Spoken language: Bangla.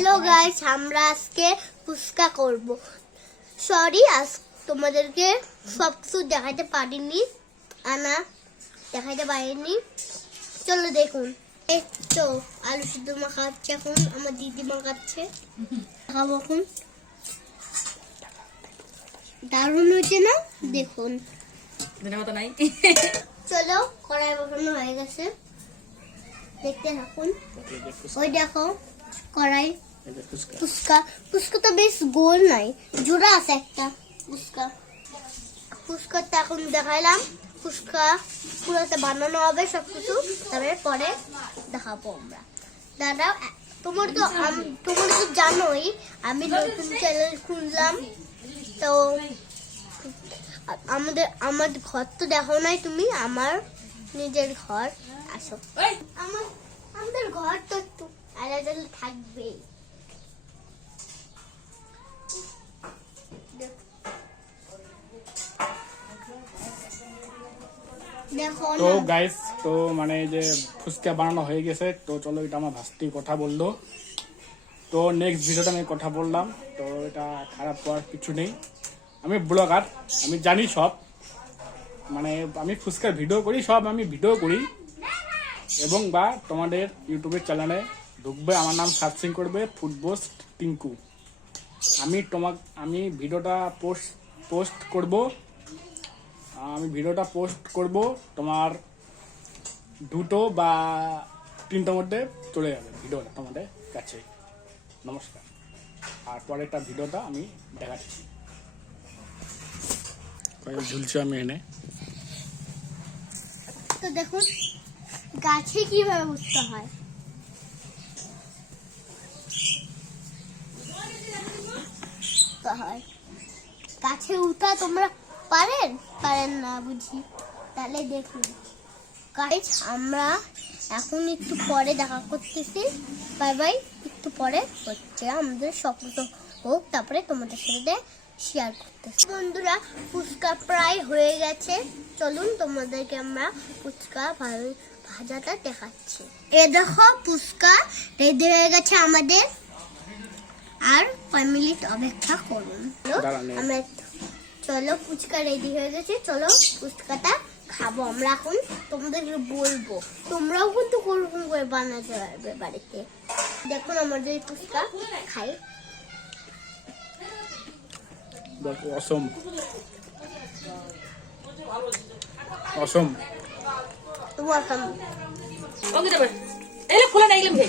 হ্যালো গাইস, আমরা আজকে ফুচকা করব। সরি, আজ তোমাদেরকে সব কিছু দেখাতে পারিনি, দেখাতে পারিনি। চলো দেখুন। এই তো আলু সিদ্ধ মাখাচ্ছে, এখন আমার দিদি মাখাচ্ছে। খাবো এখন। দারুণ হয়েছে না? দেখুন। চলো, কড়াই বসানো হয়ে গেছে, দেখতে থাকুন। ওই দেখো কড়াই। ফুচকা তো বেশ গোল নাই, জোড়া আছে একটা। ফুচকাটা এখন দেখাইলাম। ফুচকা পুরোতে বানানো হবে সবকিছু, তারপরে পরে দেখাবো আমরা। দাদা, তোমার তো জানোই আমি নতুন চ্যানেল খুললাম, তো আমার ঘর তো দেখো নাই তুমি। আমার নিজের ঘর, আসো। আমাদের ঘর তো একটু আলাদা থাকবে। তো গাইস, তো মানে যে ফুচকা বানানো হয়ে গেছে, তো চলো এটা আমার ভাস্তি কথা বললো। তো নেক্সট ভিডিওতে আমি কথা বললাম, তো এটা খারাপ করার কিছু নেই। আমি ব্লগার, আমি জানি সব, মানে আমি ফুচকার ভিডিও করি, সব আমি ভিডিও করি। এবং বা তোমাদের ইউটিউবের চ্যানেলে ঢুকবে, আমার নাম সার্চিং করবে ফুডবোস টিঙ্কু। আমি ভিডিওটা পোস্ট করব তোমার 2 বা 3টার মধ্যে চলে যাবে ভিডিওটা তোমাদের কাছে। নমস্কার। আর পরেরটা ভিডিওটা আমি দেখাচ্ছি। ঝুলছি আমি এনে। তো দেখুন গাছে কিভাবে উঠতে হয়। গাছে উঠা তোমরা পারেন না বুঝি? তাহলে দেখুন গাইস, আমরা এখন একটু পরে দেখা করতেছি। Bye bye. একটু পরে হচ্ছে আমাদের স্বপ্ন হোক, তারপরে তোমাদের সাথে শেয়ার করতেছি। বন্ধুরা, ফুচকা প্রায় হয়ে গেছে, চলুন তোমাদেরকে আমরা ফুচকা ভাজাটা দেখাচ্ছি। এ দেখো ফুচকা রেডি হয়ে গেছে আমাদের। আর 5 মিনিট অপেক্ষা করুন। চলো ফুচকা রেডি হয়ে গেছে, চলো ফুচকাটা খাবো আমরা এখন। তোমাদেরকে বলবো, তোমরাও কিন্তু কোরকম করে বানাতে পারবে বাড়িতে। দেখুন আমাদের ফুচকা খাই। অসম খোলা না এলাম ভে